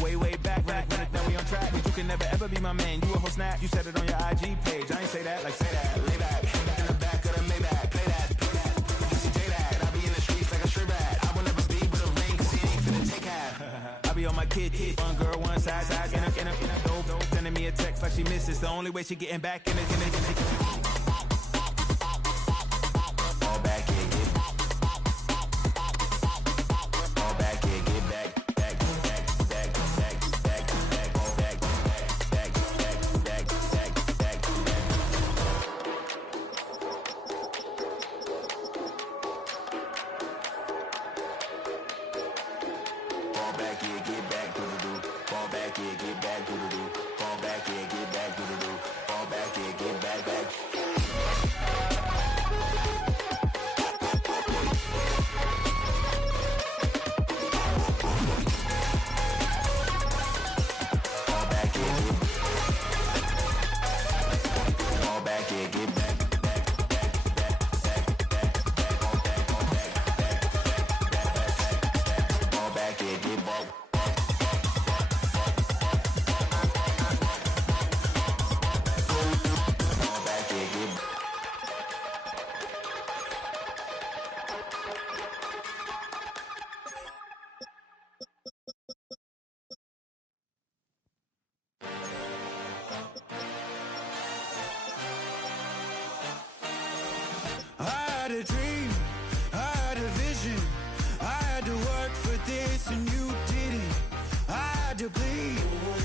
Way back, now we on track. But you can never ever be my man. You a whole snap. You said it on your IG page. I ain't say that, like say that. Lay back, in the back of the Maybach. Play that. You see J that. I be in the streets like a strip rat. I will never speak with a ring, cause he ain't finna take half. I be on my kid. One girl, one side, in a dope. Sending me a text like she misses. The only way she getting back in it. Fall back, yeah, get back. Fall back, yeah, get back. A dream, I had a vision. I had to work for this and you didn't. I had to bleed,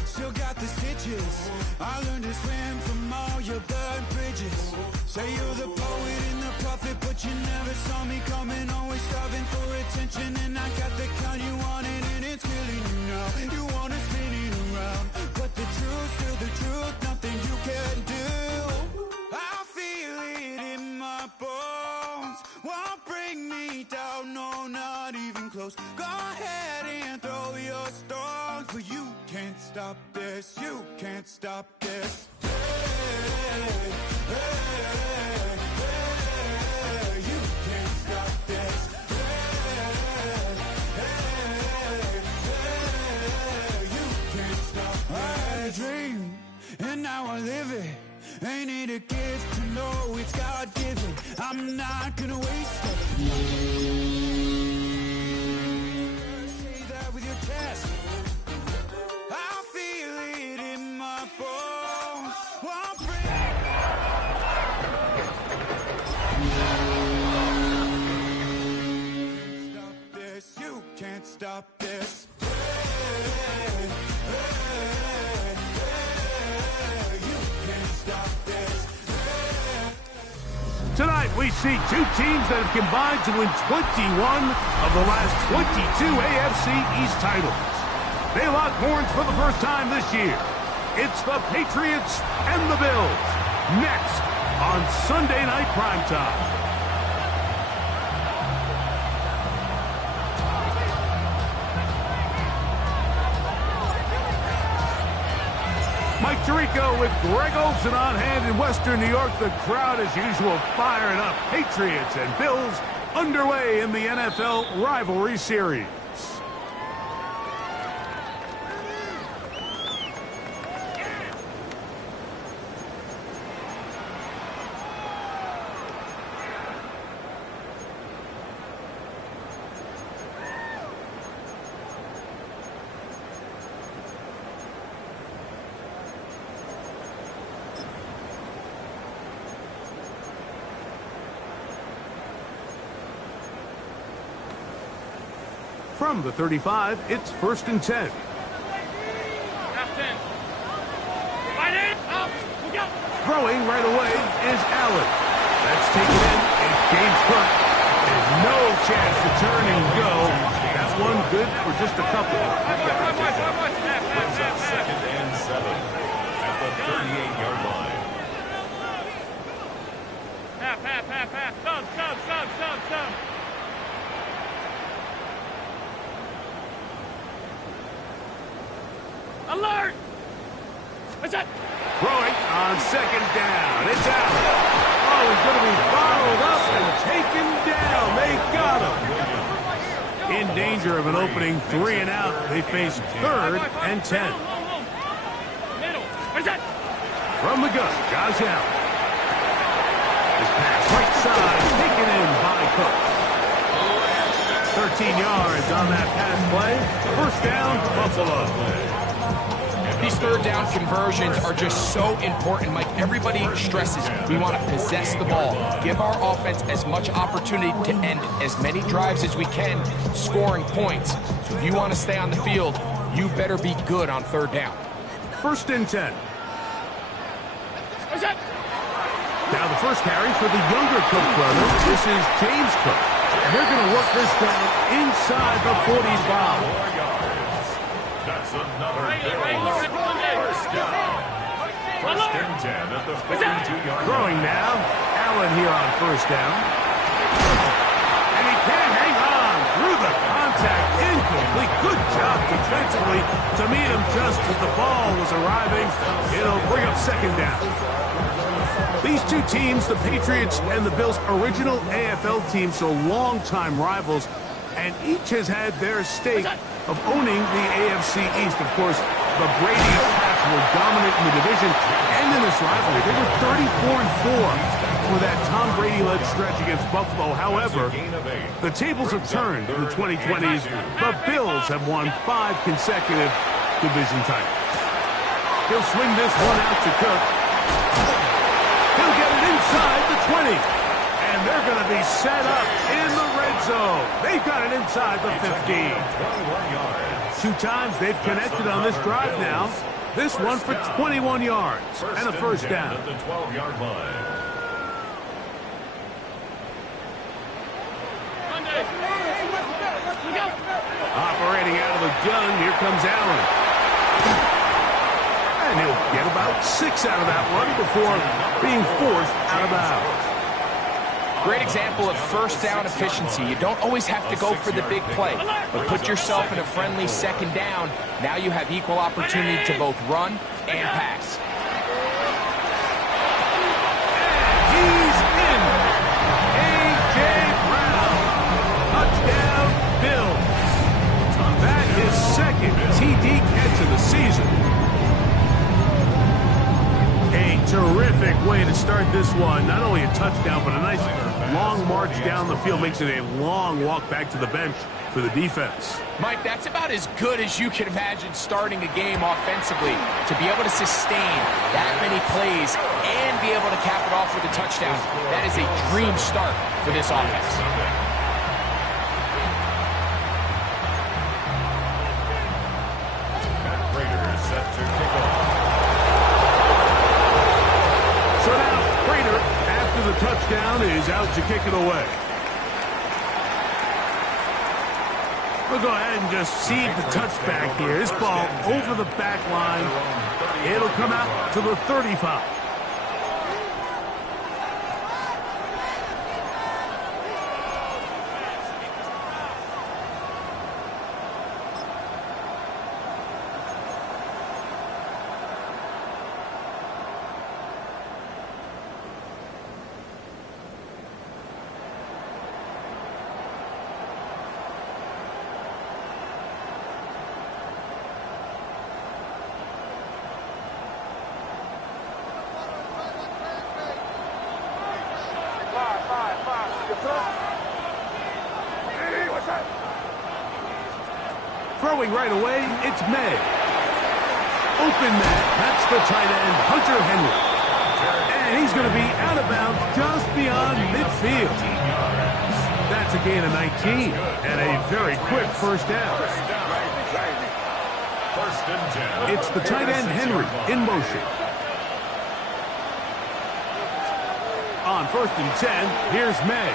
still got the stitches. I learned to swim from all your burned bridges. Say you're the poet and the prophet, but you never saw me coming. Always starving for attention, and I got the kind you wanted, and it's killing you now. You wanna spin it around, but the truth's still the truth. Nothing you can do. I feel it in my bones. Won't bring me down, no, not even close. Go ahead and throw your stones, but you can't stop this, you can't stop this. Hey, hey, hey, you can't stop this. Hey, hey, hey, you can't stop this. I had a dream, and now I live it. Ain't it a gift to know it's God-given? I'm not gonna waste it. Say that with your chest. I feel it in my bones. Won't break. Stop this, you can't stop this. Hey, hey, hey, you can't stop this. Tonight, we see two teams that have combined to win 21 of the last 22 AFC East titles. They lock horns for the first time this year. It's the Patriots and the Bills. Next on Sunday Night Primetime. Mike Tirico with Greg Olson on hand in Western New York. The crowd, as usual, firing up. Patriots and Bills underway in the NFL rivalry series. From the 35, it's 1st and 10. Throwing right away is Allen. That's taken in. It's James Cook. There's no chance to turn and go. That one good for just a couple. Brings up 2nd and 7 at the 38-yard line. Half. Sub. Alert! What's that? Throwing on 2nd down. It's Allen. Oh, he's going to be bottled up and taken down. They got him. In danger of an opening 3 and out. They face 3rd and 10. Middle. Where's that? From the gun, Josh Allen. This pass right side, taken in by Cook. 13 yards on that pass play. First down, Buffalo. These third down conversions are just so important, Mike. Everybody stresses we want to possess the ball, give our offense as much opportunity to end as many drives as we can, scoring points. So if you want to stay on the field, you better be good on third down. 1st and 10. Where's that? Now the first carry for the younger Cook brothers. This is James Cook. And they're going to work this down inside the 45. 4 yards. That's another first down. 1st and 10 at the 42-yard line. Throwing now. Allen here on 1st down. And he can't hang on through the contact. Incomplete. Good job defensively to meet him just as the ball was arriving. It'll bring up 2nd down. These two teams, the Patriots and the Bills, original AFL teams, so longtime rivals, and each has had their stake of owning the AFC East. Of course, the Brady Pats were dominant in the division and in this rivalry. They were 34-4 for that Tom Brady-led stretch against Buffalo. However, the tables have turned in the 2020s. The Bills have won 5 consecutive division titles. He'll swing this one out to Cook. He'll get it inside the 20. And they're going to be set up in the red zone. They've got it inside the 15. 2 times they've connected on this drive now. This one for 21 yards and a first down. At the 12-yard line. Operating out of the gun, here comes Allen. And he'll get about 6 out of that one before being forced out of bounds. Great example of first down efficiency. You don't always have to go for the big play, but put yourself in a friendly 2nd down. Now you have equal opportunity to both run and pass. He's in. A.J. Brown. Touchdown, Bills. That is 2nd TD catch of the season. A terrific way to start this one. Not only a touchdown, but a nice long march down the field. Makes it a long walk back to the bench for the defense. Mike, that's about as good as you can imagine starting a game offensively. To be able to sustain that many plays and be able to cap it off with a touchdown, that is a dream start for this offense. Raiders set to kick off. So now, Prater, after the touchdown, is out to kick it away. We'll go ahead and just cede the touchback here. This ball over the back line. It'll come out to the 35. Throwing right away, it's May. Open man. That's the tight end, Hunter Henry. And he's going to be out of bounds just beyond midfield. That's a gain of 19 and a very quick first down. It's the tight end, Henry, in motion. On 1st and 10, here's May.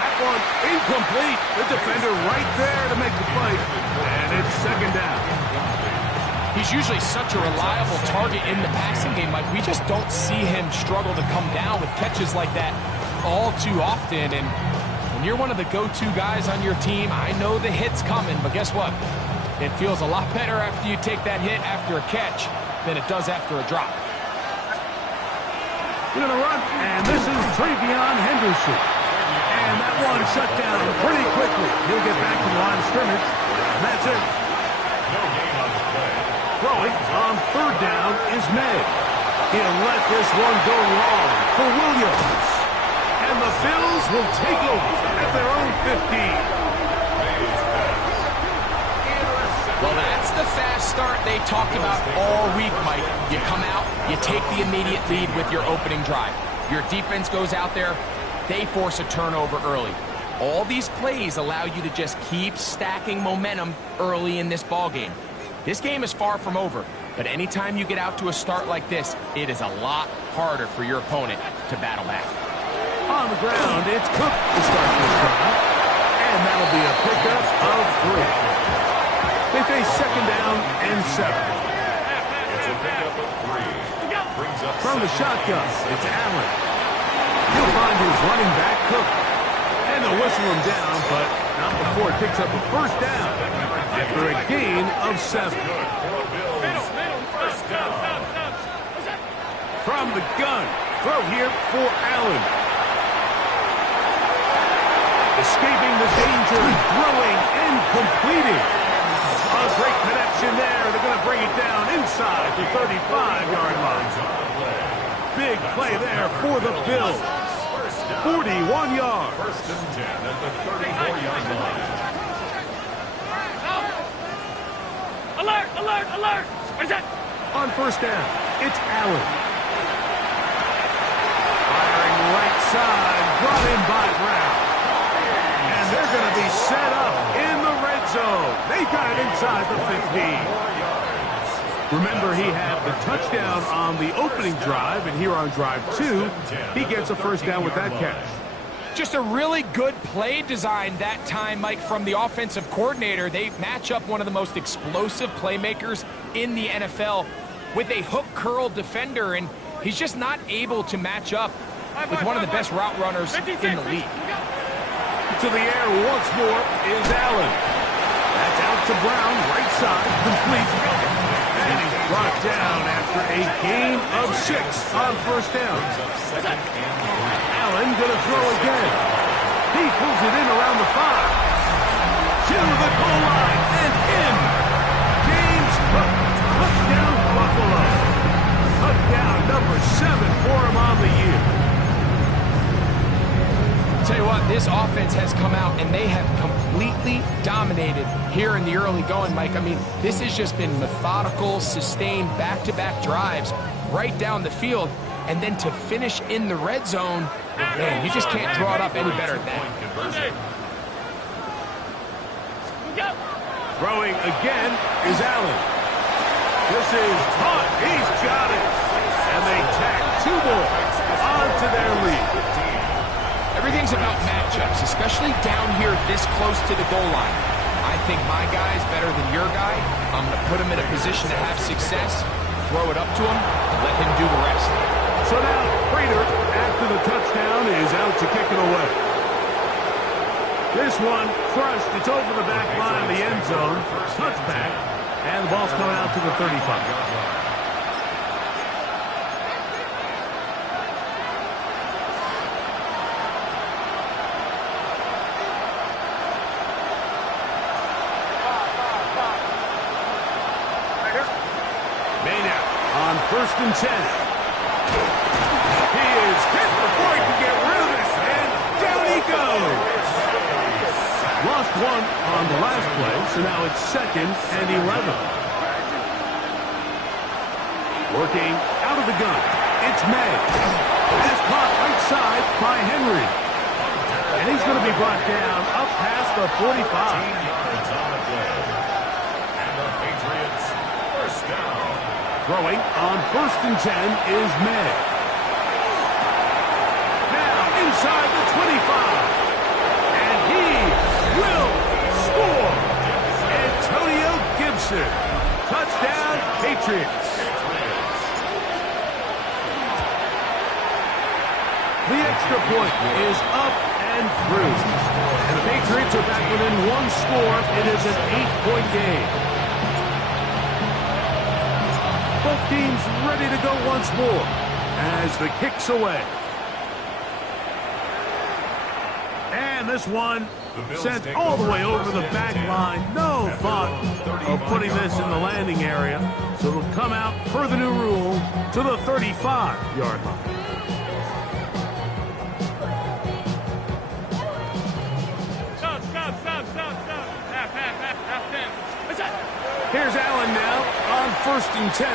That one incomplete. The defender right there to make the play. And it's 2nd down. He's usually such a reliable target in the passing game, Mike. We just don't see him struggle to come down with catches like that all too often. And when you're one of the go-to guys on your team, I know the hit's coming, but guess what? It feels a lot better after you take that hit after a catch than it does after a drop. We're going to run, and this is Travion Henderson. And that one shut down pretty quickly. He'll get back to the line of scrimmage. And that's it. No gain on the play. Throwing on third down is May. He'll let this one go long for Williams. And the Bills will take over at their own 15. Well, that's the fast start they talked about all week, Mike. You come out, you take the immediate lead with your opening drive. Your defense goes out there, they force a turnover early. All these plays allow you to just keep stacking momentum early in this ball game. This game is far from over, but anytime you get out to a start like this, it is a lot harder for your opponent to battle back. On the ground, it's Cook to start this drive. And that'll be a pickup of 3. They face second down and 7. It's a pickup of 3. Brings up From the shotgun, it's Allen. He'll find his running back, Cook. And they'll whistle him down, but not before it picks up a first down after a gain of 7. First down. From the gun, throw here for Allen. Escaping the danger, throwing and completing. A great connection there. They're going to bring it down inside the 35-yard line. Big play there for the Bills. 41 yards. First and 10 at the 34-yard line. Alert, alert, alert! What is that? On first down, it's Allen. Firing right side, brought in by Brown. And they're going to be set up in the red zone. They got it inside the 15. Remember, he had the touchdown on the opening drive, and here on drive 2, he gets a first down with that catch. Just a really good play design that time, Mike, from the offensive coordinator. They match up one of the most explosive playmakers in the NFL with a hook curl defender, and he's just not able to match up with one of the best route runners in the league. To the air once more is Allen. That's out to Brown, right side, complete. And he's brought down after a gain of 6 on first down. Allen going to throw again. He pulls it in around the 5. To the goal line and in. James Cook, touchdown Buffalo. Touchdown number 7 for him on the year. Tell you what, this offense has come out and they have completely dominated here in the early going, Mike. I mean, this has just been methodical, sustained, back-to-back drives right down the field. And then to finish in the red zone, man, you just can't draw it up any better than that. Throwing again is Allen. This is caught. He's got it. And they tack 2 more onto their lead. Everything's about matchups, especially down here this close to the goal line. I think my guy is better than your guy. I'm going to put him in a position to have success, throw it up to him, and let him do the rest. So now, Prater, after the touchdown, is out to kick it away. This one crushed. It's over the back line of the end zone. Touchback, and the ball's coming out to the 35. First and 10. He is hit before he can get rid of it, and down he goes. Lost 1 on the last play, so now it's 2nd and 11. Working out of the gun, it's May. It's caught right side by Henry. And he's going to be brought down up past the 45. Yards on the play. And the Patriots first down. Throwing on first and 10 is May. Now inside the 25. And he will score. Antonio Gibson. Touchdown, Patriots. The extra point is up and through. And the Patriots are back within 1 score. It is an 8-point game. Both teams ready to go once more as the kick's away. And this one sent all the way over the back line. No thought of putting this in the landing area. So it'll come out, per the new rule, to the 35-yard line. Stop. Half 10. What's that? Here's Allen now on 1st and 10.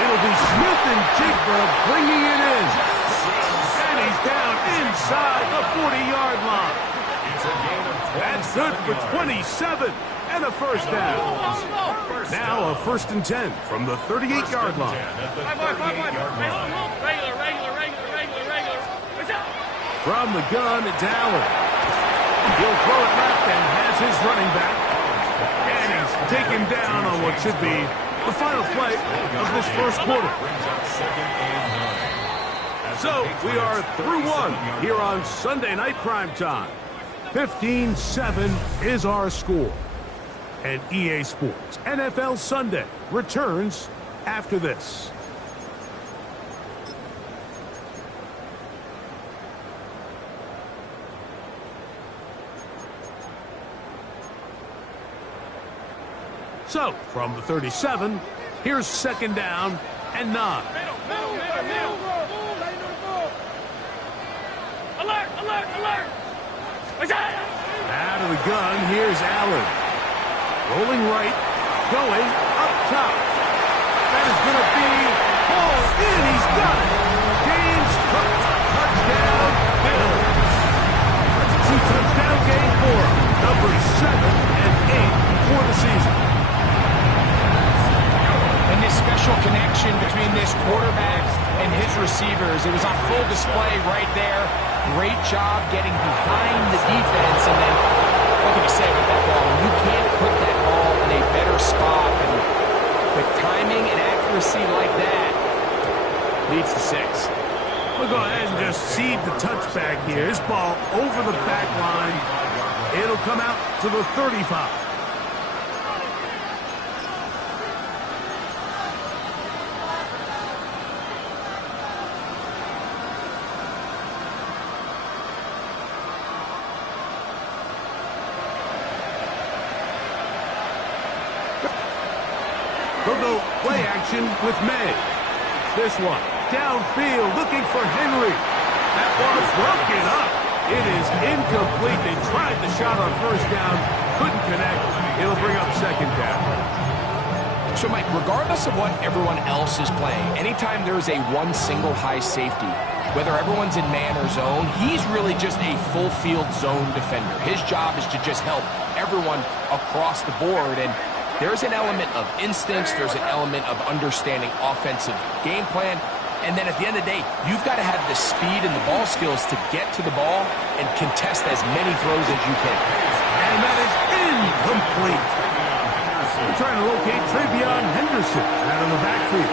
It'll be Smith and Jigba bringing it in. And he's down inside the 40-yard line. That's good for 27 and a first down. Now a 1st and 10 from the 38-yard line. Regular. What's that? From the gun, it's Allen. He'll throw it left and has his running back. And he's taken down on what should be the final play of this first quarter. So we are through one here on Sunday Night Primetime. 15-7 is our score. And EA Sports NFL Sunday returns after this. So, from the 37, here's 2nd down and 9. Middle. Alert. What's that? Out of the gun, here's Allen. Rolling right, going up top. That is going to be hauled in. He's got it. James Cook, touchdown, Bills. That's a 2-touchdown game for him. Numbers 7 and 8 for the season. And this special connection between this quarterback and his receivers, it was on full display right there. Great job getting behind the defense. And then, what can you say about that ball? You can't put that ball in a better spot. And with timing and accuracy like that, leads to 6. We'll go ahead and just seed the touchback here. This ball over the back line. It'll come out to the 35. They'll go play action with May. This one, downfield, looking for Henry. That ball's broken up. It is incomplete. They tried the shot on 1st down, couldn't connect. It'll bring up 2nd down. So, Mike, regardless of what everyone else is playing, anytime there's a one single high safety, whether everyone's in man or zone, he's really just a full field zone defender. His job is to just help everyone across the board. And there's an element of instincts, there's an element of understanding offensive game plan, and then at the end of the day, you've got to have the speed and the ball skills to get to the ball and contest as many throws as you can. And that is incomplete. We're trying to locate Travion Henderson out of the backfield.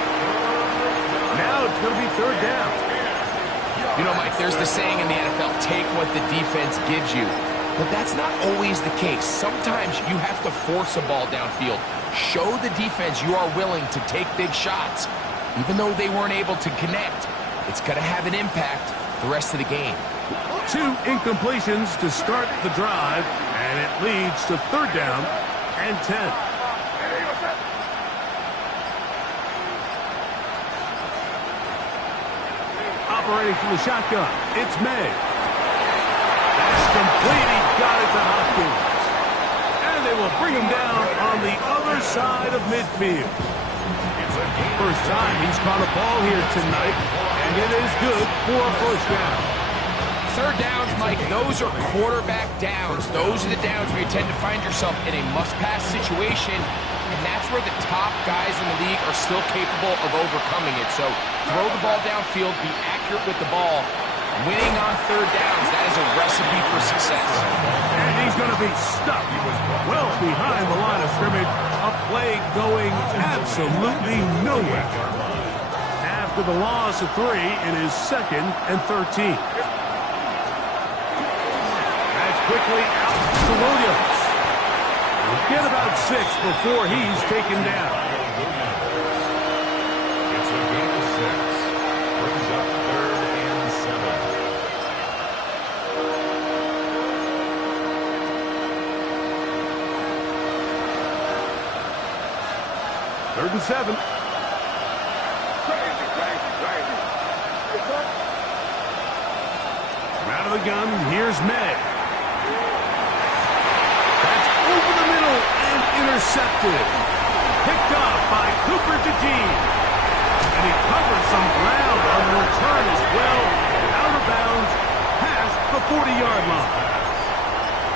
Now it's going to be 3rd down. You know, Mike, there's the saying in the NFL, take what the defense gives you. But that's not always the case. Sometimes you have to force a ball downfield. Show the defense you are willing to take big shots. Even though they weren't able to connect, it's going to have an impact the rest of the game. 2 incompletions to start the drive, and it leads to 3rd down and 10. Operating from the shotgun, it's May. That's complete. He got it to Hopkins. And they will bring him down on the other side of midfield. First time he's caught a ball here tonight, and it is good for a 1st down. 3rd downs, Mike, those are quarterback downs. Those are the downs where you tend to find yourself in a must-pass situation, and that's where the top guys in the league are still capable of overcoming it. So throw the ball downfield, be accurate with the ball. Winning on 3rd downs, that is a recipe for success. And he's going to be stuck well behind the line of scrimmage. A play going absolutely nowhere. After the loss of 3, it is 2nd and 13. That's quickly out to Williams. He'll get about 6 before he's taken down. It's a gain of 6. Brings up 3rd and 7. 3rd and 7. Out of the gun, here's May. That's over the middle and intercepted. Picked off by Cooper DeJean. And he covers some ground on the return as well. Out of bounds, past the 40-yard line.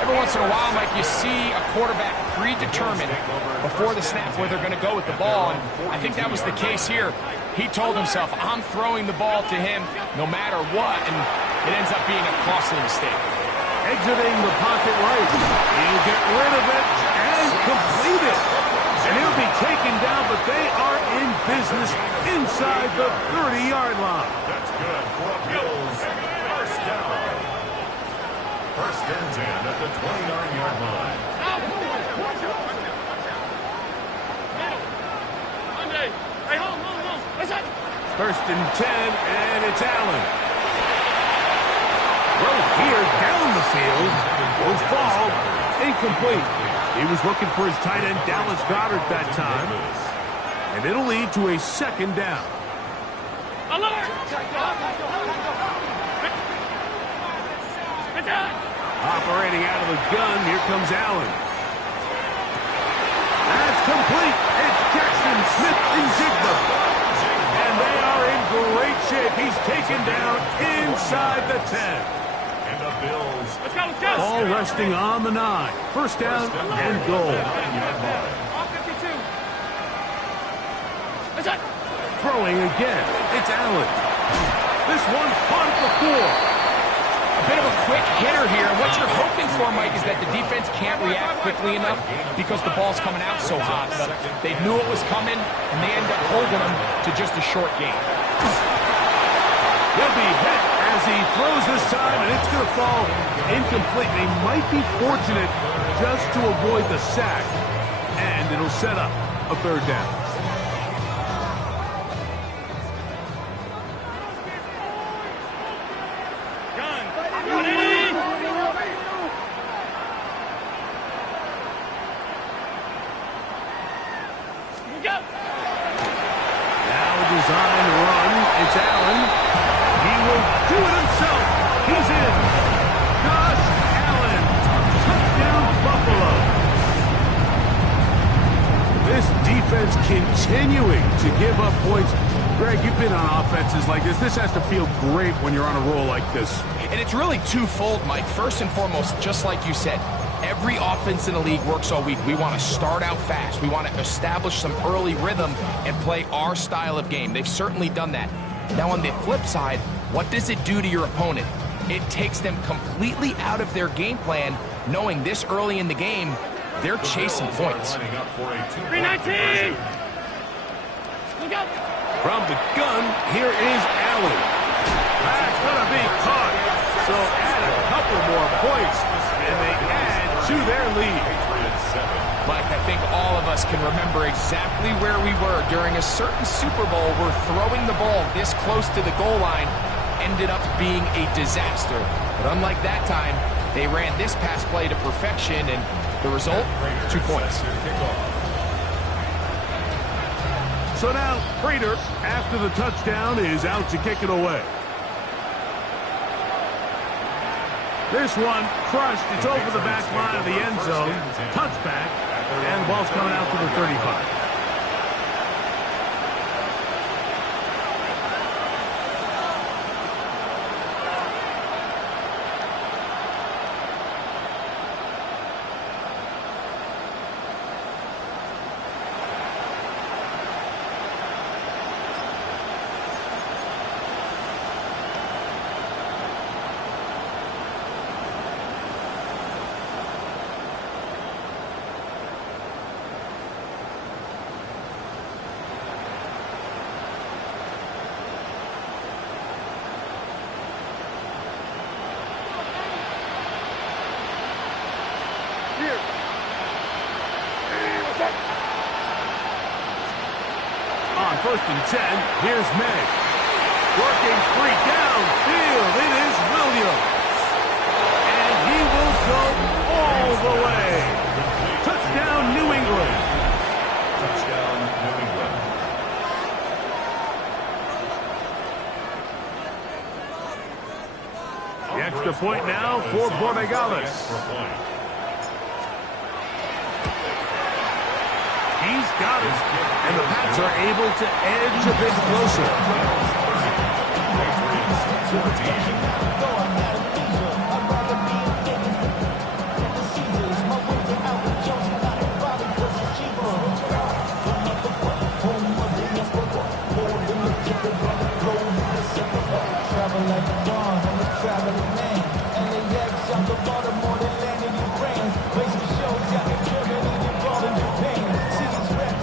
Every once in a while, Mike, you see a quarterback predetermined before the snap where they're going to go with the ball, and I think that was the case here. He told himself, I'm throwing the ball to him no matter what, and it ends up being a costly mistake. Exiting the pocket right. He'll get rid of it and complete it. And he'll be taken down, but they are in business inside the 30-yard line. That's good for a Bills first down. 1st and 10 at the 29-yard line. First and 10, and it's Allen. Throw here down the field. Will fall. Incomplete. He was looking for his tight end, Dallas Goedert, that time. And it'll lead to a 2nd down. Operating out of the gun, here comes Allen. That's complete. It's Jackson Smith and Jigba. And they are in great shape. He's taken down inside the 10. And the Bills. Let's go. Ball resting on the 9. First down and goal. Throwing again. It's Allen. This one caught at the 4. A bit of a quick hitter here. What you're hoping for, Mike, is that the defense can't react quickly enough because the ball's coming out so hot. But they knew it was coming, and they end up holding them to just a short game. He'll be hit as he throws this time, and it's going to fall incomplete. They might be fortunate just to avoid the sack, and it'll set up a 3rd down. Continuing to give up points. Greg, you've been on offenses like this. This has to feel great when you're on a roll like this. And it's really twofold, Mike. First and foremost, just like you said, every offense in the league works all week. We want to start out fast. We want to establish some early rhythm and play our style of game. They've certainly done that. Now, on the flip side, what does it do to your opponent? It takes them completely out of their game plan, knowing this early in the game, they're chasing points. 319! From the gun, here is Allen. That's going to be caught. So add a couple more points, and they add to their lead. Mike, I think all of us can remember exactly where we were during a certain Super Bowl where throwing the ball this close to the goal line ended up being a disaster. But unlike that time, they ran this pass play to perfection, and the result, 2 points. So now, Prater, after the touchdown, is out to kick it away. This one crushed. It's over the back line of the end zone. Touchback, and the ball's coming out to the 35. First and 10, here's May. Working free downfield, it is Williams. And he will go all the way. Touchdown, New England. Touchdown, New England. Extra point now for Borregales. He's got it. And the Pats are able to edge a bit closer.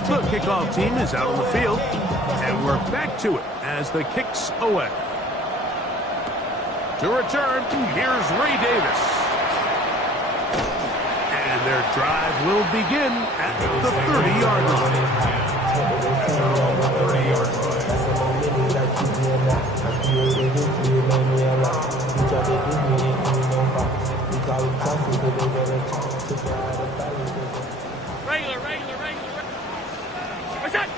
The kickoff team is out on the field, and we're back to it as the kick's away. To return, here's Ray Davis. And their drive will begin at the 30-yard line. Regular. What's that?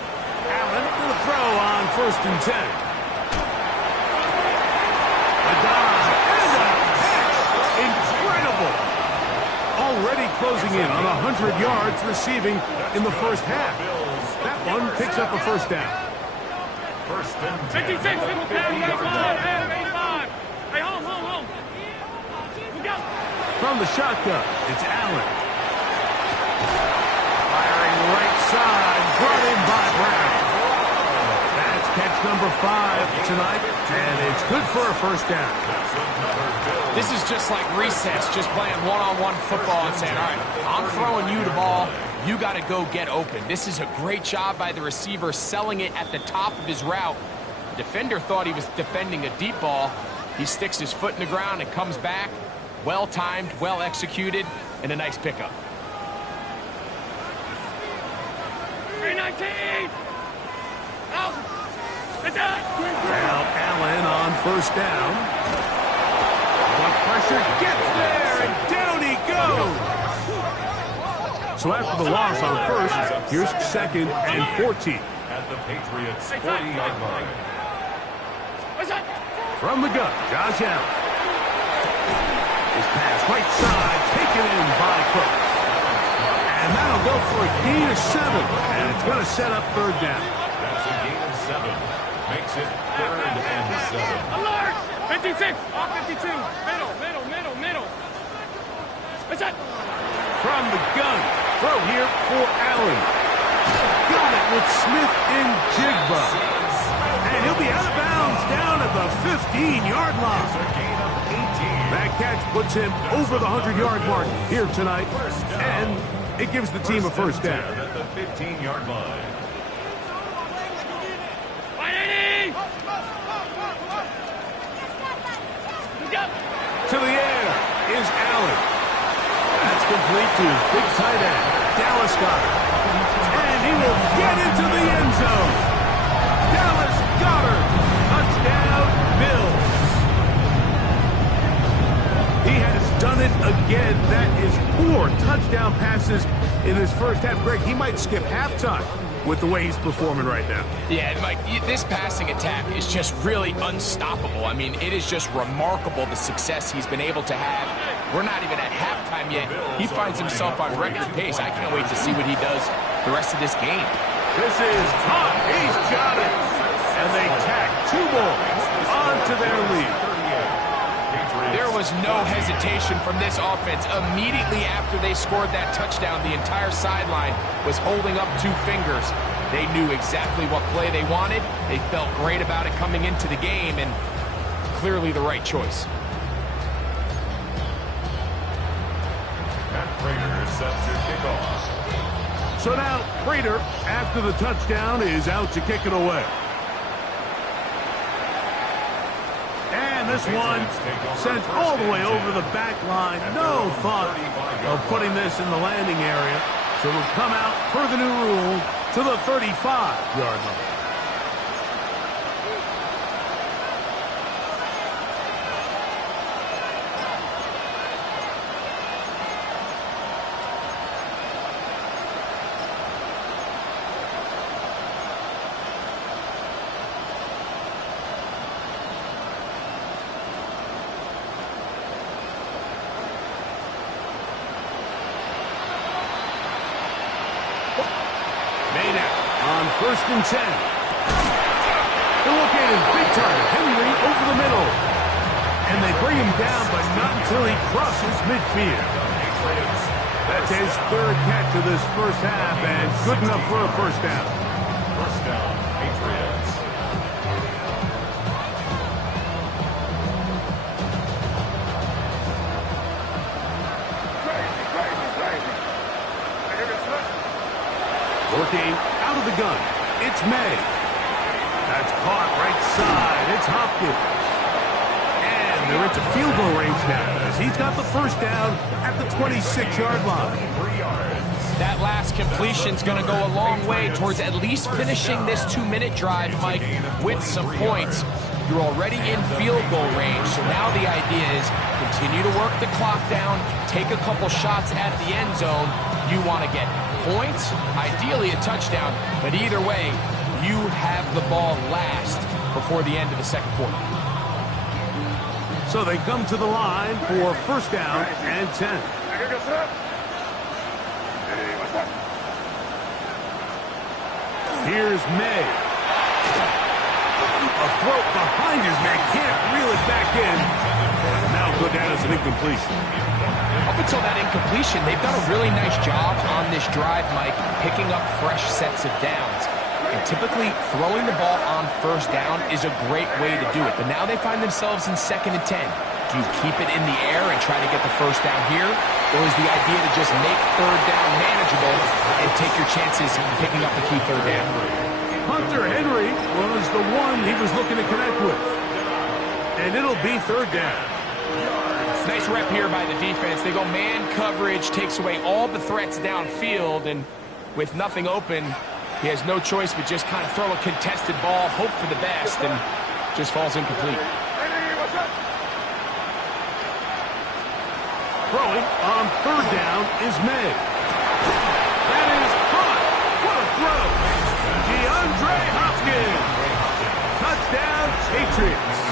Allen with a throw on 1st and 10. A dive and a catch. Incredible. Already closing in on 100 yards receiving in the first half. That one picks up a first down. 1st and 10. 56, 85. Hey, home. We go. From the shotgun, it's Allen. Firing right side, brought in by Brown. That's catch number 5 tonight, and it's good for a first down. This is just like recess, just playing one-on-one football and saying, all right, I'm throwing you the ball. You got to go get open. This is a great job by the receiver selling it at the top of his route. The defender thought he was defending a deep ball. He sticks his foot in the ground and comes back. Well-timed, well-executed, and a nice pickup. 319. Out. It's out. Now Allen on first down. The pressure gets there, and down he goes. So after the loss on first, here's 2nd and 14. At the Patriots' 40-yard line. What's that? From the gun, Josh Allen. His pass right side, taken in by Cooks. And that'll go for a gain of 7, and it's going to set up 3rd down. That's a gain of 7. Makes it 3rd and 7. Alert! 56. Off 52. Middle. What's that? From the gun, throw here for Allen. Got it with Smith and Jigba. And he'll be out of bounds down at the 15-yard line. That catch puts him over the 100-yard mark here tonight, and it gives the team a first down. At the 15-yard line. 180. To the air is Allen. That's complete to his big tight end, Dallas Goedert. And he will get into the end zone. Dallas Goedert, touchdown Bills. He has done it again. That is 4 touchdown passes in his first half. Greg, he might skip halftime with the way he's performing right now. Yeah, Mike, this passing attack is just really unstoppable. I mean, it is just remarkable the success he's been able to have. We're not even at halftime yet. He finds himself on record pace. I can't wait to see what he does the rest of this game. This is tough. He's got it. And they tack 2 more onto their lead. There was no hesitation from this offense. Immediately after they scored that touchdown, the entire sideline was holding up 2 fingers. They knew exactly what play they wanted. They felt great about it coming into the game, and clearly the right choice. Matt Prater is set to kick off. So now Prater, after the touchdown, is out to kick it away. And this one sent all the way over the back line. No thought of putting this in the landing area. So it'll come out, per the new rule, to the 35-yard line. on 1st and 10. The look in is big time. Henry over the middle. And they bring him down, but not until he crosses midfield. That's his 3rd catch of this first half, and good enough for a first down. First down, Patriots. Working out of the gun. It's May. That's caught right side. It's Hopkins. And they're into field goal range now as he's got the first down at the 26-yard line. 3 yards. That last completion's going to go a long way towards at least finishing this 2-minute drive, Mike, with some points. You're already in field goal range, so now the idea is continue to work the clock down, take a couple shots at the end zone. You want to get points, ideally a touchdown, but either way, you have the ball last before the end of the second quarter. So they come to the line for first down and 10. Here's May. A throw behind his man, can't reel it back in. Now go down as an incompletion. Up until that incompletion, they've done a really nice job on this drive, Mike, picking up fresh sets of downs. And typically, throwing the ball on first down is a great way to do it. But now they find themselves in 2nd and 10. Do you keep it in the air and try to get the first down here? Or is the idea to just make 3rd down manageable and take your chances picking up the key 3rd down? Hunter Henry was the one he was looking to connect with. And it'll be 3rd down. Nice rep here by the defense. They go man coverage, takes away all the threats downfield, and with nothing open, he has no choice but just kind of throw a contested ball, hope for the best, and just falls incomplete. Throwing on 3rd down is May. That is caught. What a throw. DeAndre Hopkins. Touchdown, Patriots.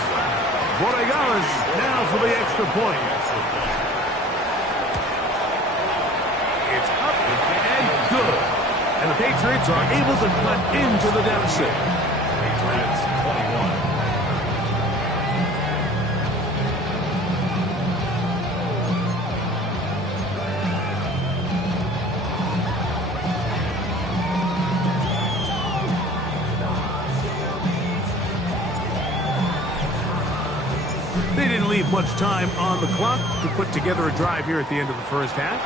Borregales now for the extra point. It's up and good. And the Patriots are able to cut into the deficit. Patriots 21. They didn't leave much time on the clock to put together a drive here at the end of the first half.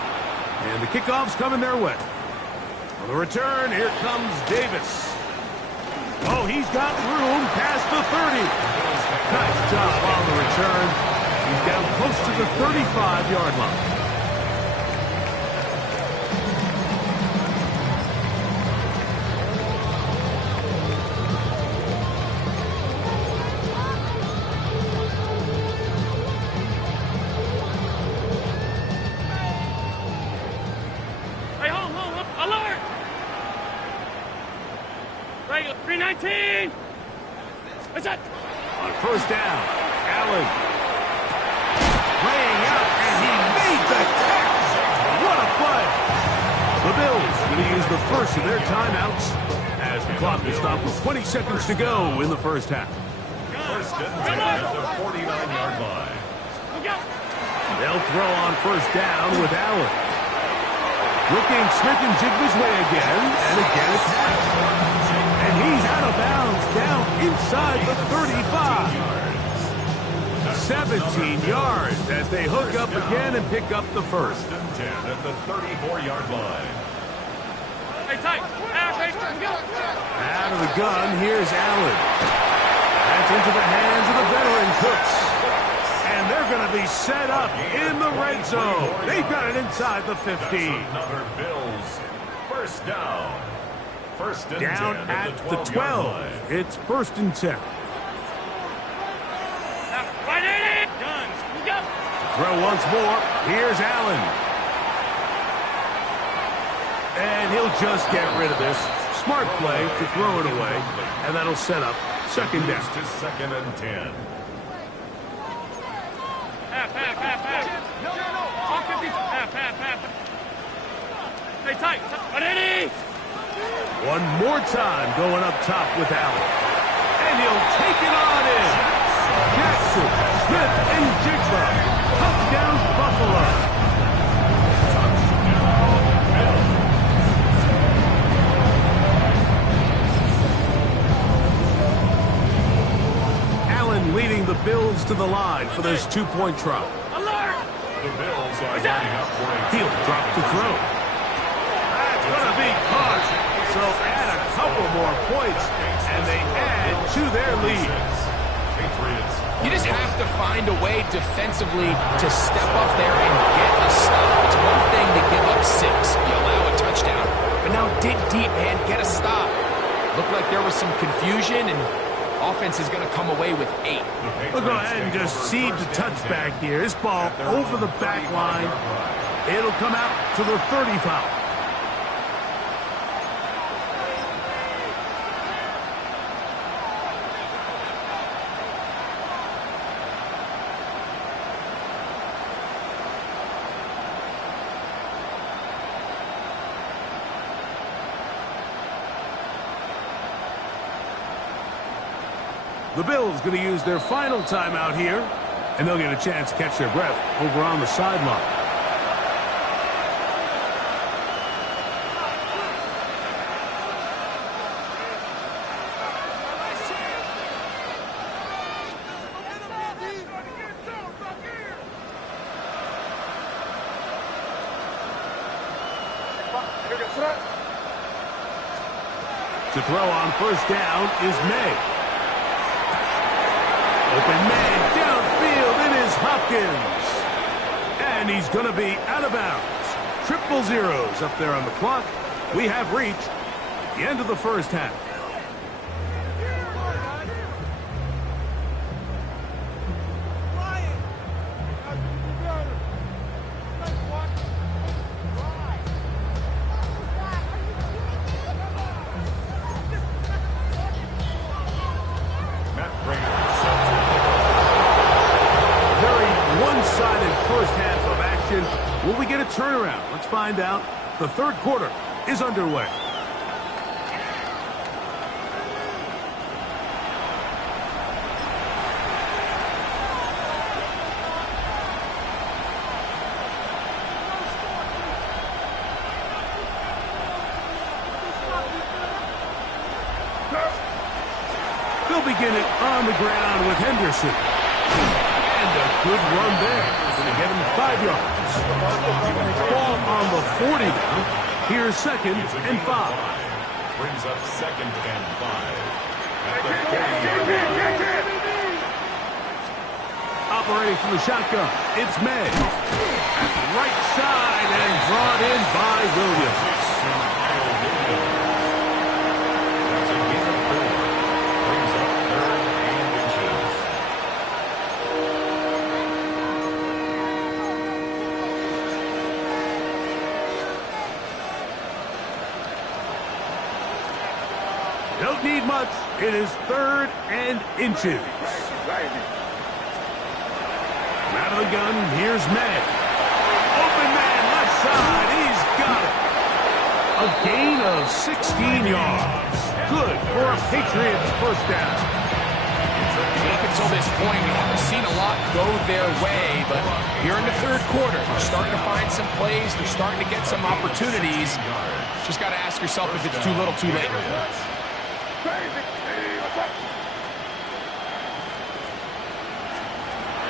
And the kickoff's coming their way. On the return, here comes Davis. Oh, he's got room past the 30. Nice job on the return. He's down close to the 35-yard line. Alert! Right, 319! What's that? On first down, Allen. Laying out, and he made the catch! What a play! The Bills going to use the first of their timeouts as the clock is stopped with 20 seconds to go in the first half. First and 10 at the 49-yard line. They'll throw on first down with Allen. Looking Smith and Jigba's way again, and again it's and he's out of bounds down inside the 35. 17 yards as they hook up again and pick up the first. First and 10 at the 34-yard line. Hey, tight. Out of the gun, here's Allen. That's into the hands of the veteran Cooks. And they're going to be set up in the red zone. They've got it inside the 15. Another Bills. First down. First and Down 10 at the 12-yard 12. line. It's 1st and 10. Throw once more. Here's Allen. And he'll just get rid of this. Smart play to throw it away. And that'll set up second down. To 2nd and 10. Half. Hey, tight. One more time going up top with Allen. And he'll take it on in. Jackson, Smith, and Jigba. Touchdown, Buffalo. Allen leading the Bills to the line for this two-point try. The Bills are lining up for a He'll drop to throw. That's going to be caught. So add a couple more points, and they add to their lead. Patriots. You just have to find a way defensively to step up there and get a stop. It's one thing to give up 6. You allow a touchdown. But now dig deep, man. Get a stop. Looked like there was some confusion, and offense is going to come away with 8. We'll go ahead and just seed the touchback here. This ball over the back line. It'll come out to the 35. The Bills going to use their final timeout here, and they'll get a chance to catch their breath over on the sideline. To throw on first down is May. Open man downfield, it is Hopkins. And he's going to be out of bounds. Triple zeros up there on the clock. We have reached the end of the first half. Will we get a turnaround? Let's find out. The third quarter is underway. They'll begin it on the ground with Henderson. And a good run there. Going to get him 5 yards. Ball on the 40 now. Here's 2nd and 5. Brings up 2nd and 5. At the 40-yard line. Operating from the shotgun, it's May. At the right side and brought in by Williams. That's a gain of 4. Brings up 3rd and inches. Don't need much. It is 3rd and inches. Out of the gun, here's May. Open man, left side. He's got it. A gain of 16 yards. Good for a Patriots first down. Up until this point, we haven't seen a lot go their way, but here in the third quarter, they're starting to find some plays. They're starting to get some opportunities. Just got to ask yourself if it's too little, too late.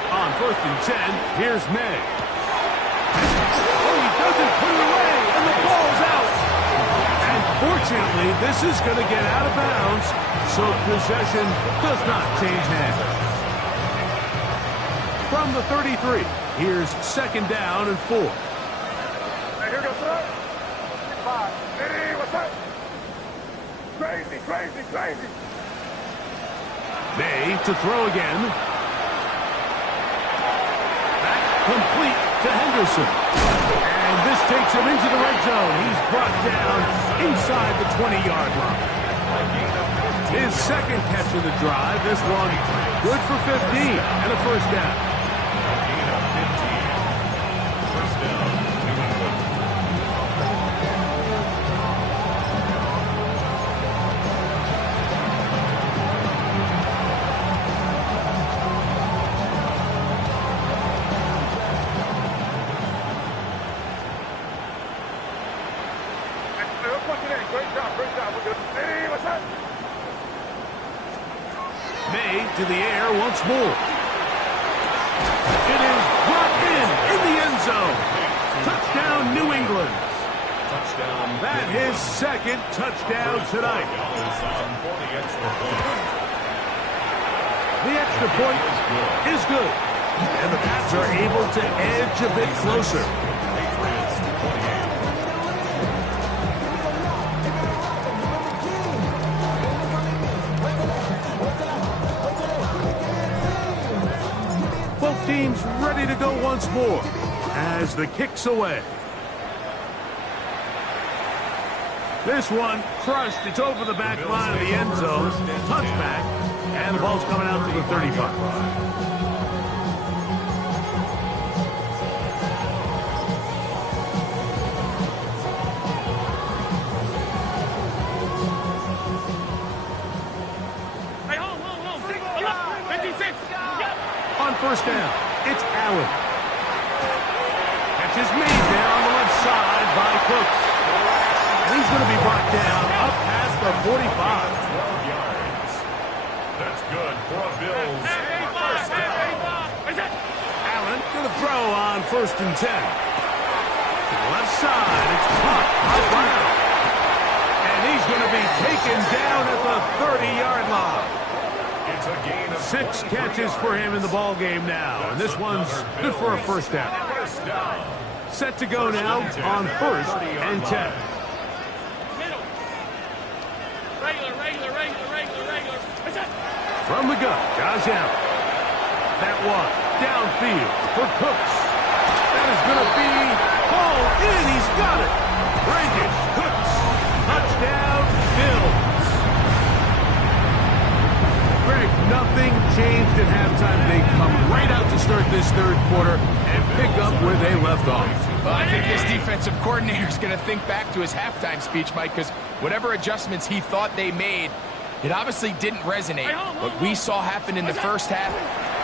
On 1st and 10, here's May. Oh, he doesn't put it away, and the ball's out. And fortunately, this is going to get out of bounds, so possession does not change hands. From the 33, here's 2nd down and 4. Here goes throw. 5. Hey, what's up? Crazy, crazy, crazy. May to throw again. Back complete to Henderson. And this takes him into the red zone. He's brought down inside the 20-yard line. His 2nd catch of the drive. This one good for 15 and a first down. Gain of 15. First down, New England. May to the air once more. It is brought in the end zone. Touchdown, New England. Touchdown. That his second touchdown tonight. The extra point is good. And the Pats are able to edge a bit closer. Patriots 28. Both teams ready to go once more as the kick's away. This one crushed. It's over the back line of the end zone. Touchback. And the ball's coming out to the 35. On first down, it's Allen. Catch is made there on the left side by Cooks. And he's going to be brought down up past the 45. 12 yards. That's good for a Bills first down. Allen going to throw on 1st and 10. To the left side, it's caught by Brown. And he's going to be taken down at the 30-yard line. It's a gain of 6 catches for him in the ball game now. And this one's good for a first down. First down. Set to go now on 1st and 10. From the gun, Josh Allen. That one downfield for Cooks. That is going to be hauled in. He's got it. Breakish Cooks. Touchdown, Bills. Greg, nothing changed at halftime. They come right out to start this third quarter and pick up where they left off. Well, I think this defensive coordinator is going to think back to his halftime speech, Mike, because whatever adjustments he thought they made, it obviously didn't resonate. What we saw happen in the first half,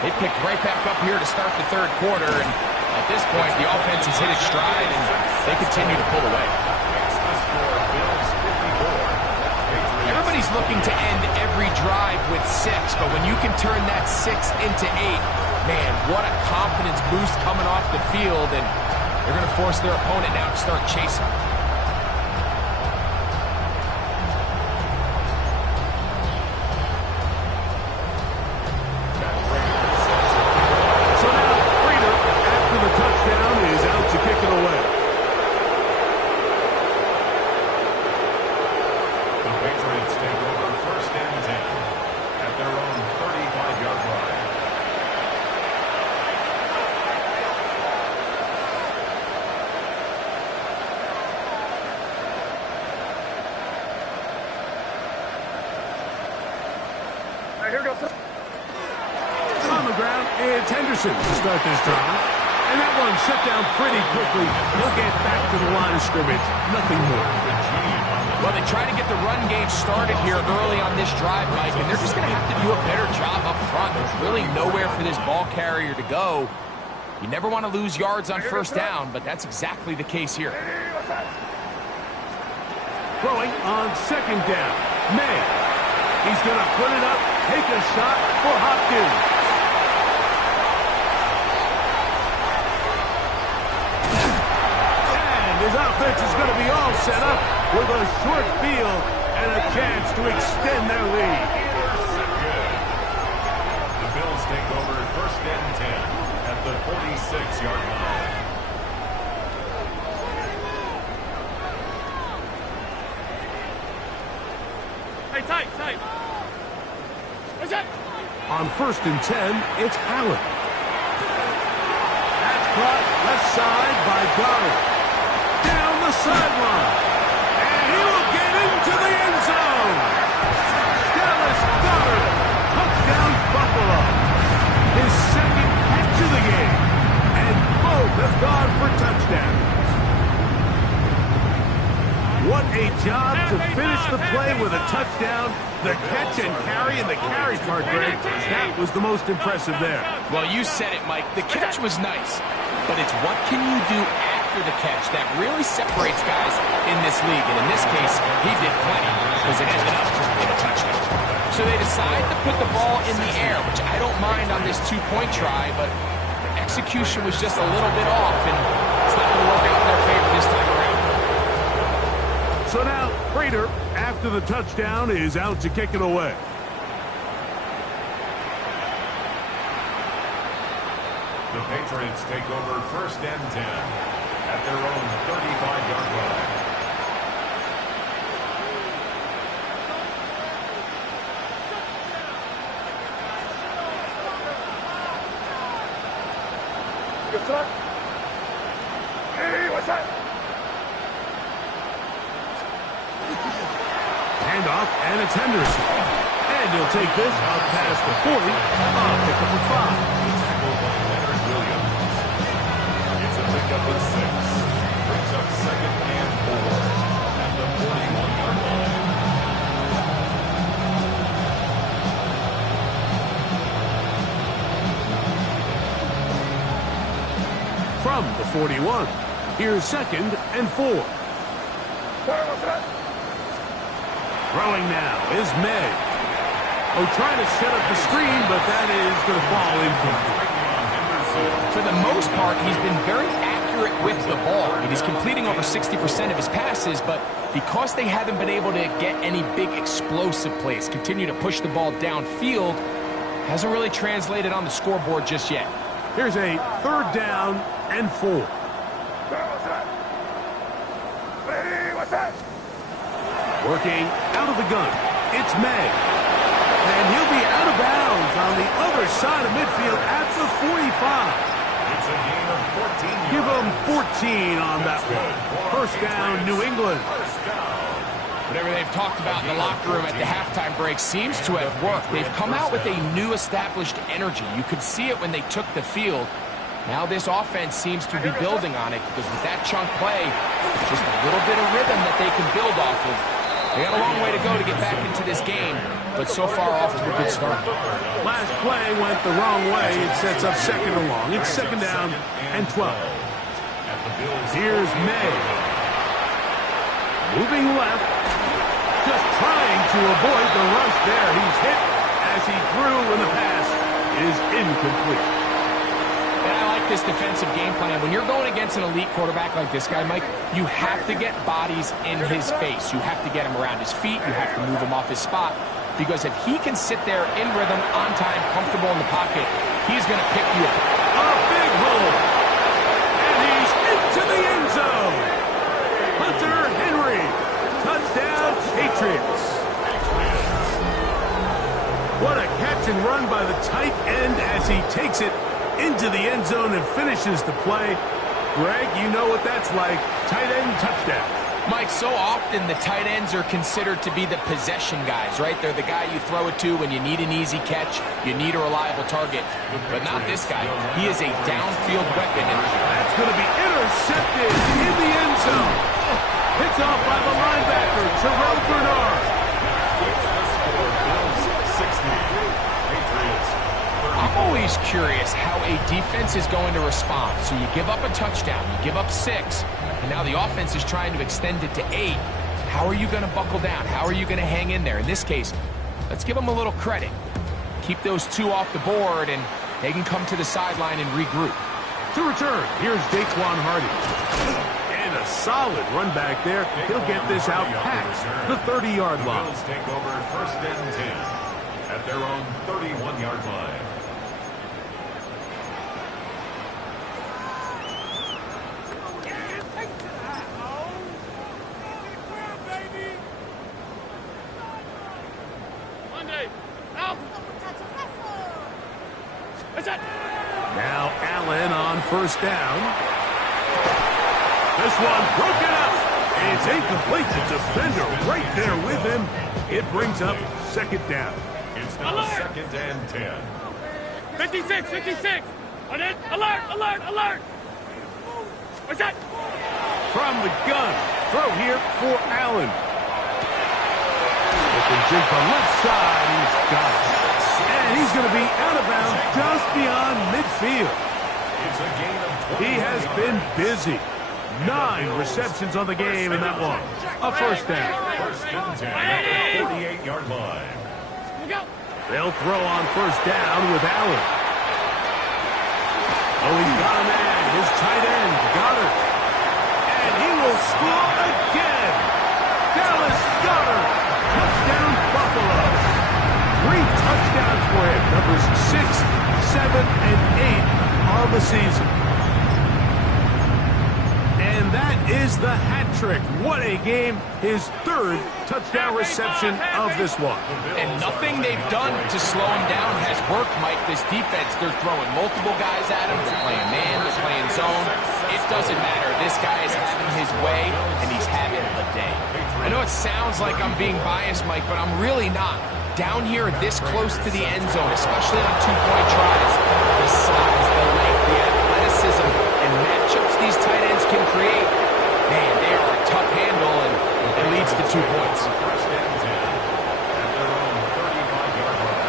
they picked right back up here to start the third quarter, and at this point, the offense has hit its stride, and they continue to pull away. Everybody's looking to end every drive with 6, but when you can turn that 6 into 8, man, what a confidence boost coming off the field, and they're going to force their opponent now to start chasing. So now, Prater, after the touchdown, is out to kick it away. The Patriots take over 1st and 10 at their own 35-yard line. On the ground, it's Henderson to start this drive. And that one shut down pretty quickly. He'll get back to the line of scrimmage. Nothing more. Well, they try to get the run game started here early on this drive, Mike, and they're just going to have to do a better job up front. There's really nowhere for this ball carrier to go. You never want to lose yards on first down, but that's exactly the case here. Throwing on 2nd down. May. He's going to put it up, take a shot for Hopkins. And his offense is going to be all set up with a short field and a chance to extend their lead. The Bills take over 1st and 10 at the 46-yard line. Hey, tight. What's that? On 1st and 10, it's Allen. That's caught left side by Goddard. Down the sideline. And he will get into the end zone. Dallas Goddard. Touchdown Buffalo. His 2nd catch of the game. And both have gone for touchdowns. What a job to finish the play with a touchdown. The catch and carry, and the carry part, Greg, that was the most impressive there. Well, you said it, Mike. The catch was nice, but it's what can you do after the catch that really separates guys in this league. And in this case, he did plenty because it ended up in a touchdown. So they decide to put the ball in the air, which I don't mind on this two-point try, but the execution was just a little bit off, and it's not going to work out in their favor this time around. So now, Prater, after the touchdown, is out to kick it away. The Patriots take over 1st and 10 at their own 35-yard line. Good luck. Hey, what's that? Handoff, and it's Henderson. And he'll take this out past the 40. Pick up a 5. Tackled by Leonard Williams. It's a pickup of 6. Brings up 2nd and 4 at the 41-yard line. From the 41, here's 2nd and 4. Throwing now is May. Oh, trying to set up the screen, but that is going to fall incomplete. For the most part, he's been very accurate with the ball. I mean, he's completing over 60% of his passes, but because they haven't been able to get any big explosive plays, continue to push the ball downfield, hasn't really translated on the scoreboard just yet. Here's a 3rd down and 4. Working out of the gun, it's May. And he'll be out of bounds on the other side of midfield at the 45. It's a gain of 14 yards. Give him 14 on that one. 1st down, New England. Whatever they've talked about in the locker room at the halftime break seems to have worked. They've come out with a new established energy. You could see it when they took the field. Now this offense seems to be building on it because with that chunk play, just a little bit of rhythm that they can build off of. They got a long way to go to get back into this game, but so far off to a good start. Last play went the wrong way. It sets up 2nd and long. It's 2nd down and 12. Here's May. Moving left. Just trying to avoid the rush there. He's hit as he threw, and the pass is incomplete. And I like this defensive game plan. When you're going against an elite quarterback like this guy, Mike, you have to get bodies in his face. You have to get him around his feet. You have to move him off his spot. Because if he can sit there in rhythm, on time, comfortable in the pocket, he's going to pick you up. A big hole. And he's into the end zone. Hunter Henry. Touchdown, Patriots. What a catch and run by the tight end as he takes it into the end zone and finishes the play. Greg, you know what that's like. Tight end touchdown. Mike, so often the tight ends are considered to be the possession guys, right? They're the guy you throw it to when you need an easy catch, you need a reliable target. But not this guy. He is a downfield weapon. And that's going to be intercepted in the end zone. Picked off by the linebacker, Terrell Bernard. I'm always curious how a defense is going to respond. So you give up a touchdown, you give up 6, and now the offense is trying to extend it to 8. How are you going to buckle down? How are you going to hang in there? In this case, let's give them a little credit. Keep those 2 off the board, and they can come to the sideline and regroup. To return, here's Daquan Hardy. And a solid run back there. He'll get this out past the 30-yard line. The Bills take over 1st and 10 at their own 31-yard line. Now Allen on 1st down. This one broken up. It's incomplete. The defender right there with him. It brings up 2nd down. It's now 2nd and 10. 56, 56. On it. Alert, alert, alert. What's that? From the gun. Throw here for Allen. Looking jig the left side. He's got it. And he's going to be out of bounds just beyond midfield. It's a gain of 20 He has been busy. 9 receptions on the game in that one. A 1st down. 1st and 10 at the 48-yard line. They'll throw on first down with Allen. Oh, he's got a man. His tight end, Goddard. And he will score again. Dallas Goddard. Touchdown, Buffalo. 3 touchdowns for him. Numbers 6, 7, and 8 on the season. And that is the hat trick. What a game. His 3rd touchdown reception of this one. And nothing they've done to slow him down has worked, Mike. This defense, they're throwing multiple guys at him. They're playing man, they're playing zone. It doesn't matter. This guy is having his way, and he's having a day. I know it sounds like I'm being biased, Mike, but I'm really not. Down here this close to the end zone, especially on 2-point tries, the size, the length, the athleticism, and matchups these tight ends can create, man, they are a tough handle, and it leads to 2 points. First and 10 at their own 35-yard line.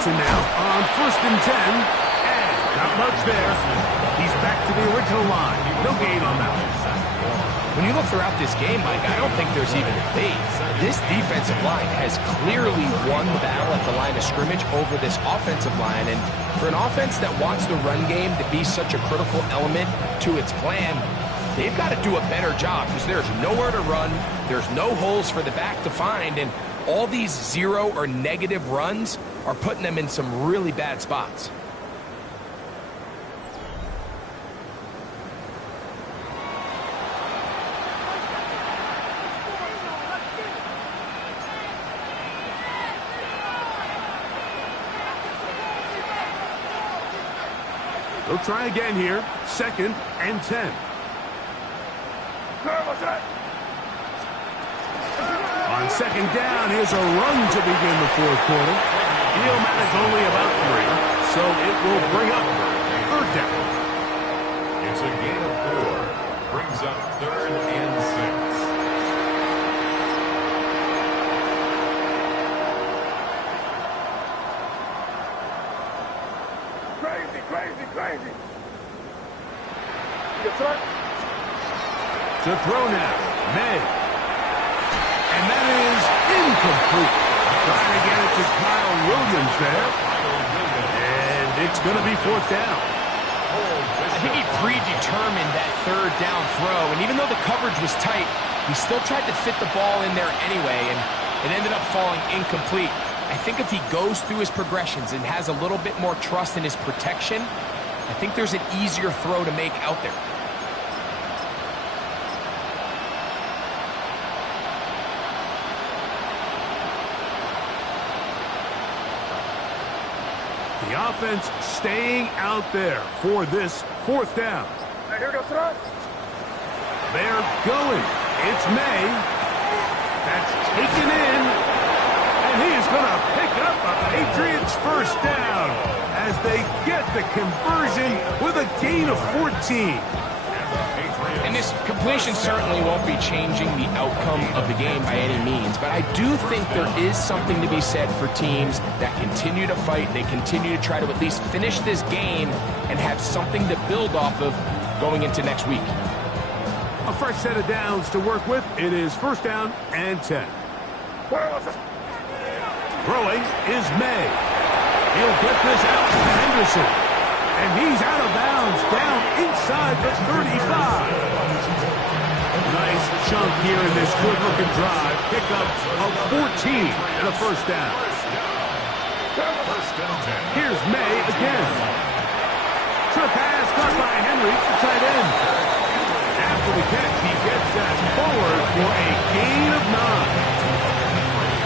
Now on first and 10, and not much there. He's back to the original line. No gain on that one. When you look throughout this game, Mike, I don't think there's even a debate. This defensive line has clearly won the battle at the line of scrimmage over this offensive line, and for an offense that wants the run game to be such a critical element to its plan, they've got to do a better job because there's nowhere to run, there's no holes for the back to find, and all these 0 or negative runs are putting them in some really bad spots. They'll try again here. 2nd and 10. On 2nd down, here's a run to begin the 4th quarter. He'll manage only about 3, so it will bring up 3rd down. It's a gain of 4. Brings up 3rd and 6. Crazy. To throw now, May. And that is incomplete. Trying to get it to Kyle Williams there. And it's going to be 4th down. I think he predetermined that 3rd down throw, and even though the coverage was tight, he still tried to fit the ball in there anyway, and it ended up falling incomplete. I think if he goes through his progressions and has a little bit more trust in his protection, I think there's an easier throw to make out there. The offense staying out there for this 4th down. Here goes throw. They're going. It's May. That's taken in. And he is going to pick up a Patriots 1st down as they get the conversion with a gain of 14. And this completion certainly won't be changing the outcome of the game by any means, but I do think there is something to be said for teams that continue to fight, they continue to try to at least finish this game and have something to build off of going into next week. A fresh set of downs to work with. It is 1st down and 10. Throwing is May. He'll get this out to Henderson. And he's out of bounds, down inside the 35. Nice chunk here in this good-looking drive. Pickup of 14 and a 1st down. Here's May again. To pass caught by Henry, the tight end. After the catch, he gets that forward for a gain of 9.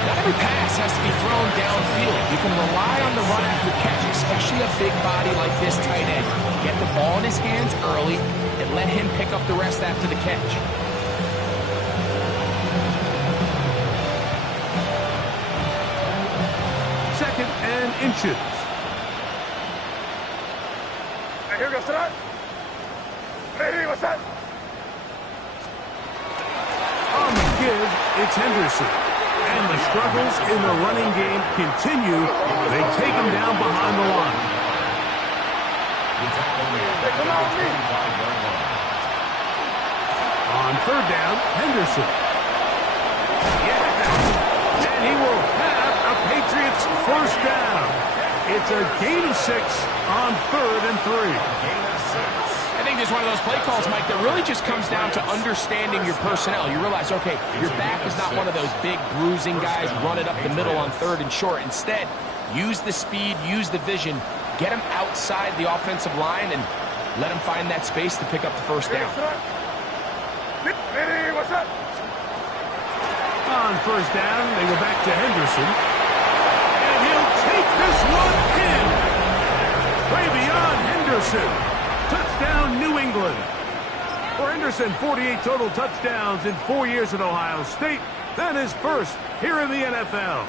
Not every pass has to be thrown downfield. You can rely on the run after catch, especially a big body like this tight end. Get the ball in his hands early and let him pick up the rest after the catch. 10 inches. And here goes that. Ready, what's that? On the give, it's Henderson. And the struggles in the running game continue. They take him down behind the line. On third down, Henderson. Yeah, and he will have a Patriots first down. It's a gain of 6 on 3rd and 3. I think this is one of those play calls, Mike, that really just comes down to understanding your personnel. You realize, okay, your back is not one of those big bruising guys, run it up the middle on 3rd and short. Instead, use the speed, use the vision, get him outside the offensive line, and let him find that space to pick up the first down. Ready, what's that? On first down, they go back to Henderson. And he'll take this one in. Way beyond Henderson. Touchdown, New England. For Henderson, 48 total touchdowns in 4 years at Ohio State. That is first here in the NFL.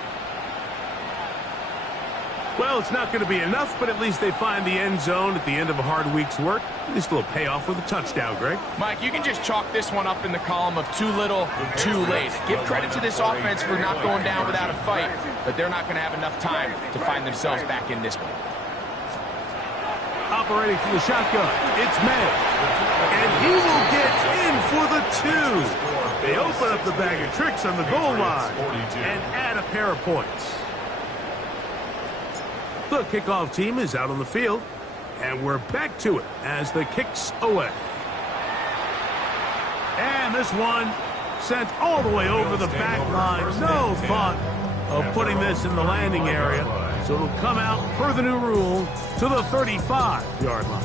Well, it's not going to be enough, but at least they find the end zone at the end of a hard week's work. At least a little payoff with a touchdown, Greg. Mike, you can just chalk this one up in the column of too little, too late. Give credit to this offense for not going down without a fight, but they're not going to have enough time to find themselves back in this one. Operating from the shotgun, it's May. And he will get in for the 2. They open up the bag of tricks on the goal line and add a pair of points. The kickoff team is out on the field, and we're back to it as the kick's away. And this one sent all the way over the back line. No thought of putting this in the landing area, so it'll come out per the new rule to the 35-yard line.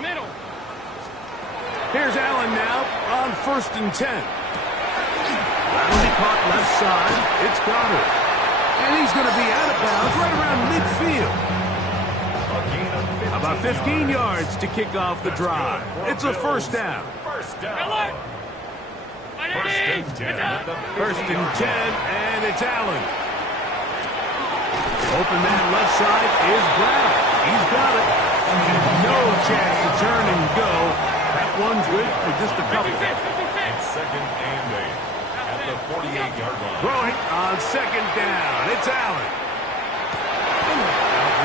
Middle. Here's Allen now on 1st and 10. That'll be caught left side. It's Goddard. And he's going to be out of bounds right around midfield. About 15 yards to kick off the drive. It's a first down. First and 10. First and 10, and it's Allen. Open man left side is Brown. He's got it. And no chance to turn and go. That one's good for just a couple. It's 2nd and 8 at the 48-yard line. Throwing on 2nd down. It's Allen.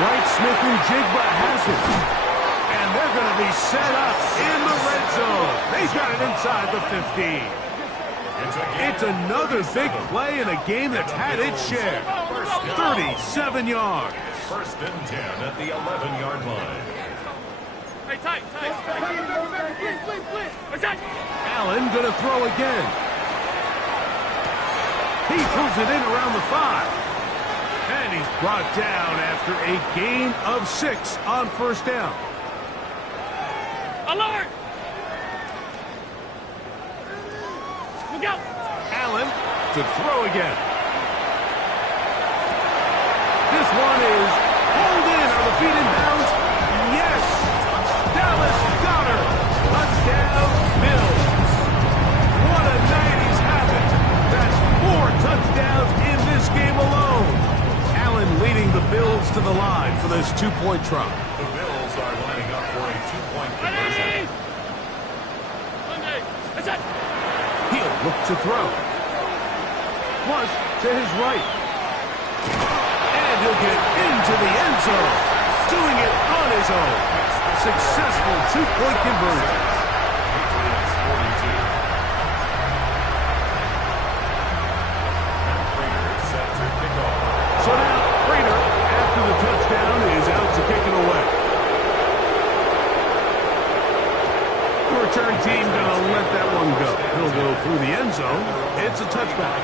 Right, Smith and Jigba has it. And they're going to be set up in the red zone. They've got it inside the 15. It's another big play in a game that's had its share. 37 yards. 1st and 10 at the 11-yard line. Hey, tight. Allen going to throw again. He throws it in around the 5. And he's brought down after a gain of 6 on first down. Alert! Look out! Allen to throw again. This one is pulled in. Are the feet in bounds? Yes! Dallas Goedert. Touchdown, Bills. What a night he's having. That's 4 touchdowns in this game alone. Allen leading the Bills to the line for this 2-point try. The Bills are lining up for a 2-point conversion. He'll look to throw. Flush to his right. And he'll get into the end zone. Doing it on his own. Successful 2-point conversion. So now, Prater, after the touchdown, is out to kick it away. The return team going to let that one go. He'll go through the end zone. It's a touchback.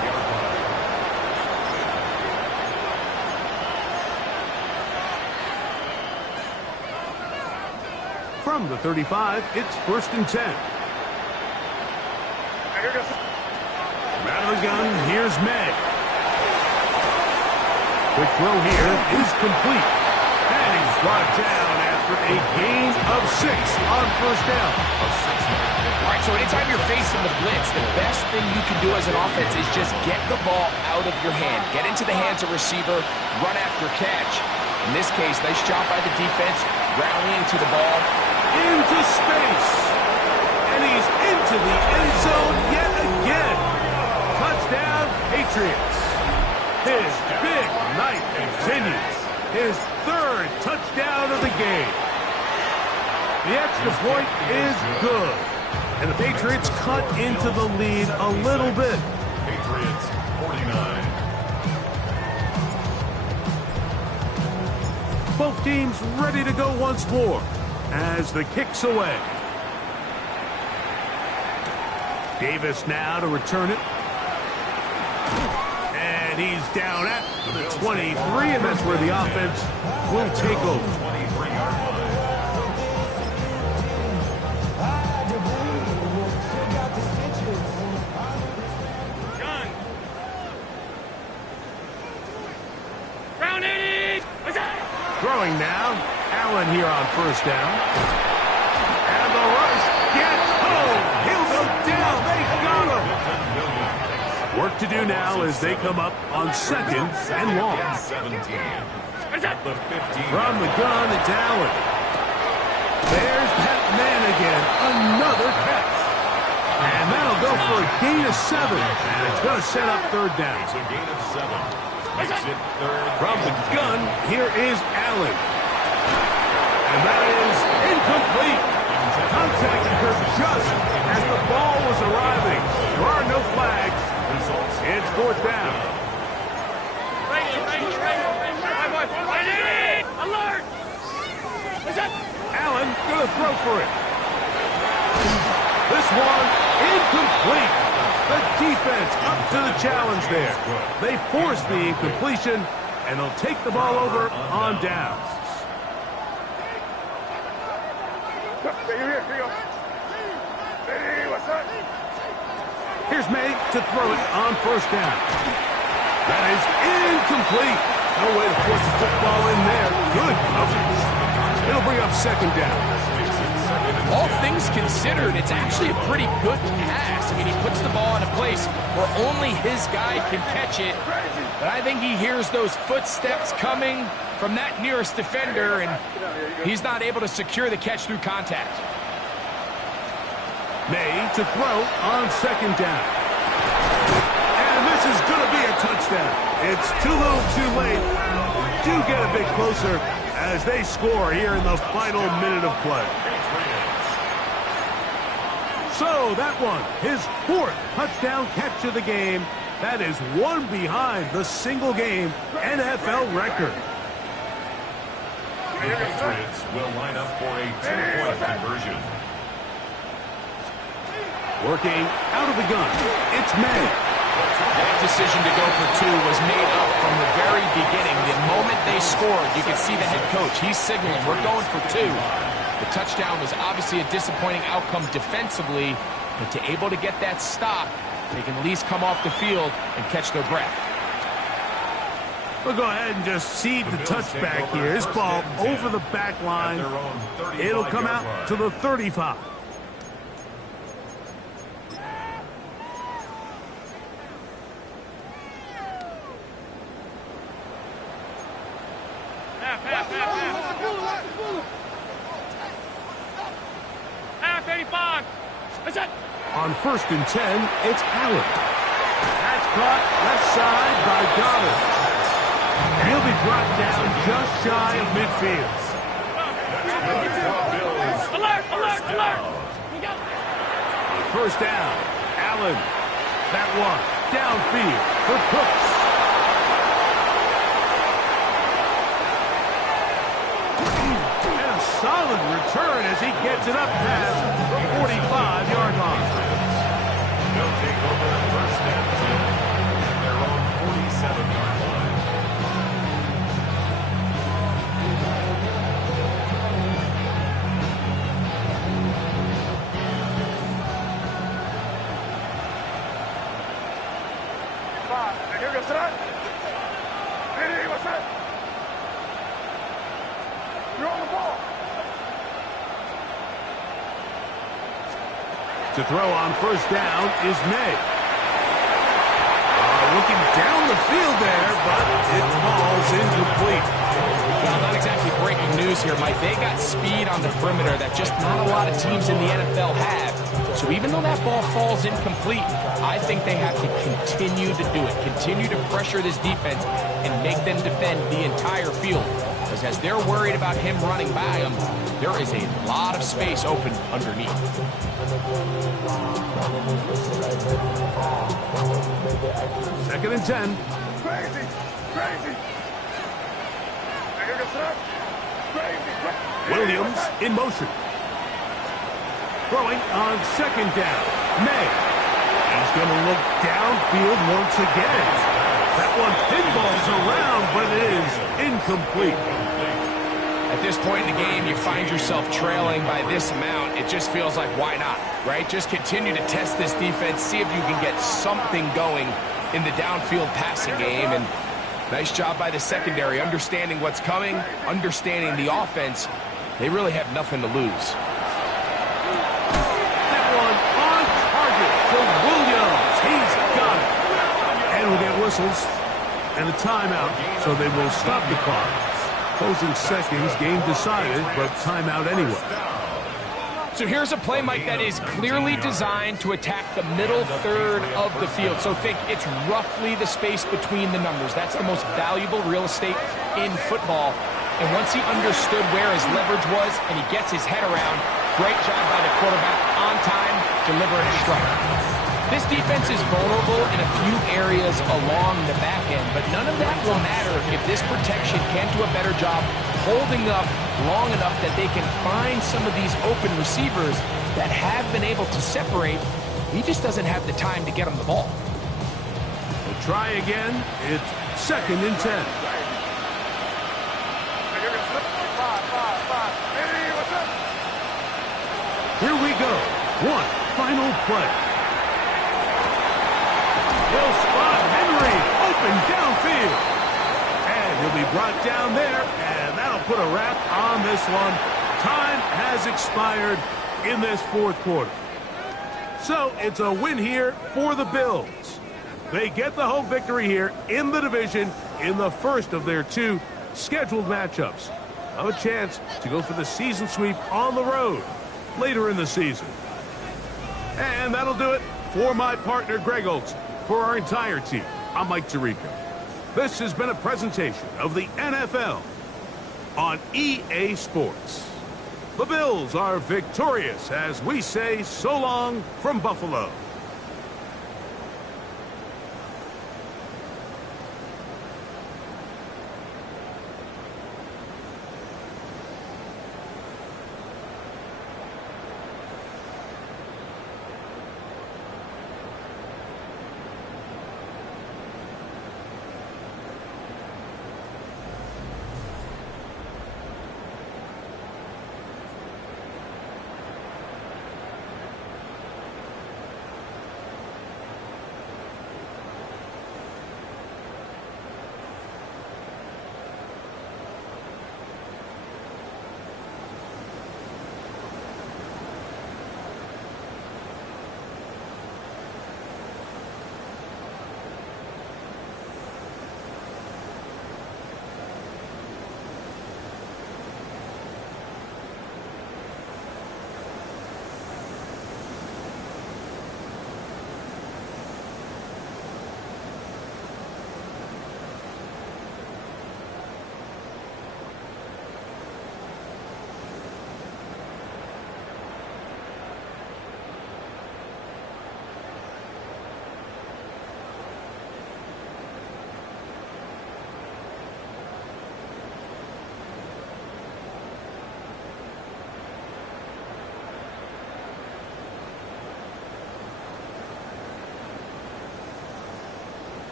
From the 35, it's 1st and 10. Out of the gun, here's May. Quick throw here is complete. And he's brought down after after a gain of 6 on first down. All right, so anytime you're facing the blitz, the best thing you can do as an offense is just get the ball out of your hand. Get into the hands of receiver, run after catch. In this case, nice job by the defense, rallying to the ball. Into space. And he's into the end zone yet again. Touchdown, Patriots. His big night continues. His 3rd touchdown of the game. The extra point is good. And the Patriots cut into the lead a little bit. Patriots 49. Both teams ready to go once more as the kick's away. Davis now to return it. And he's down at the 23, and that's where the offense will take over. 23-yard line. John. Round 80. What's that? Throwing now. Allen here on first down. And the rush gets home. He'll go down. They got him. Work to do now as they come up on 2nd and long. 17. What's that? The 15. From the gun, it's Allen. There's that man again. Another catch. And that'll go for a gain of 7. And it's going to set up 3rd down. It's a gain of 7. Makes it 3rd. From the gun, here is Allen. And that is incomplete. Contact occurred just as the ball was arriving. There are no flags. It's 4th down. Right. Alert. What's that? Allen going to throw for it. This one incomplete. The defense up to the challenge there. They force the incompletion, and they'll take the ball over on downs. Here you go. Hey, what's that? Here's May to throw it on first down. That is incomplete. No way to force the football in there. Good coverage. It'll bring up 2nd down. All things considered, it's actually a pretty good pass. I mean, he puts the ball in a place where only his guy can catch it. But I think he hears those footsteps coming from that nearest defender, and he's not able to secure the catch through contact. May to throw on 2nd down. And this is going to be a touchdown. It's too little too late. Do get a bit closer as they score here in the final minute of play. So that one, his 4th touchdown catch of the game. That is one behind the single-game NFL record. The Patriots will line up for a 2-point conversion. Working out of the gun, it's May. That decision to go for 2 was made up from the very beginning. The moment they scored, you could see the head coach. He's signaling, we're going for 2. The touchdown was obviously a disappointing outcome defensively, but to able to get that stop, they can at least come off the field and catch their breath. We'll go ahead and just cede the touchback here. This ball over the back line. It'll come out to the 35. Half 85. What's that? On 1st and 10, it's Allen. That's caught left side by Goddard. And he'll be brought down just shy of midfield. Alert. On 1st down, Allen. That one downfield for Cooks. And a solid return as he gets it up past the 45-yard line. They'll take over 1st and 10 at their own 47-yard line. Here you go, son. Hey, what's that? You're on the ball. To throw on first down is May. Looking down the field there, but it falls incomplete. Well, not exactly breaking news here, Mike. They got speed on the perimeter that just not a lot of teams in the NFL have. So even though that ball falls incomplete, I think they have to continue to do it. Continue to pressure this defense and make them defend the entire field. Because as they're worried about him running by them, there is a lot of space open underneath. Second and 10. Crazy! Crazy! Williams in motion. Throwing on second down. May. He's going to look downfield once again. That one pinballs around, but it is incomplete. At this point in the game, you find yourself trailing by this amount. It just feels like, why not, right? Just continue to test this defense, see if you can get something going in the downfield passing game. And nice job by the secondary, understanding what's coming, understanding the offense. They really have nothing to lose. That one on target for Williams. He's got it. And we'll get whistles and a timeout, so they will stop the clock. Closing seconds, game decided, but timeout anyway. So here's a play, Mike, that is clearly designed to attack the middle third of the field. So think it's roughly the space between the numbers. That's the most valuable real estate in football. And once he understood where his leverage was and he gets his head around, great job by the quarterback on time, delivering a strike. This defense is vulnerable in a few areas along the back end, but none of that will matter if this protection can't do a better job holding up long enough that they can find some of these open receivers that have been able to separate. He just doesn't have the time to get them the ball. We'll try again. It's second and 10. Here we go. One final play. Will spot Henry open downfield. And he'll be brought down there, and that'll put a wrap on this one. Time has expired in this fourth quarter. So it's a win here for the Bills. They get the home victory here in the division in the first of their two scheduled matchups. Have a chance to go for the season sweep on the road later in the season. And that'll do it for my partner, Greg Olson. For our entire team, I'm Mike Tirico. This has been a presentation of the NFL on EA Sports. The Bills are victorious as we say so long from Buffalo.